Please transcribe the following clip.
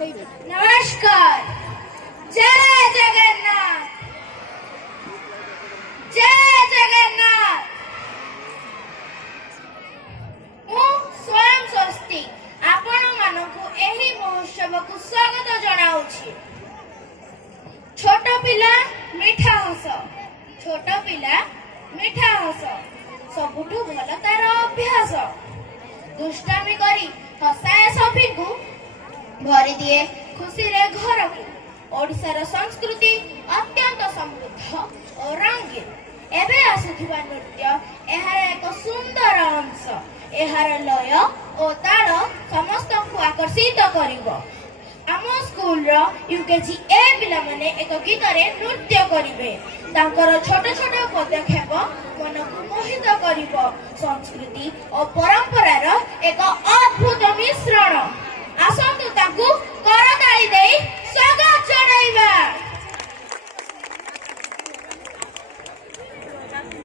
नमस्कार। जय जगन्नाथ, जय जगन्नाथ। मु स्वयं स्वस्ति आपण मानकु एही महोत्सव को स्वागत जणाउछि। छोट पिला मिठा हस, छोट पिला मिठा हस सबुठु भल तार अभ्यास। दुष्टामी करी हसाए सभिकु भरी दिए खुशी रे घर को। ओडिशार संस्कृति अत्यंत समृद्ध और रंगीन। एबे आसुथिबा नृत्य एहार एक सुंदर अंश। एहार लय और ताल समस्त को आकर्षित करिवो। आम स्कूल रो यूकेजी ए पिला माने एक गीत रे नृत्य करिवे। तांकर छोट छोट पदक्षेप मन को मोहित करिवो। संस्कृति और परंपरार एक अद्भुत मिश्रण।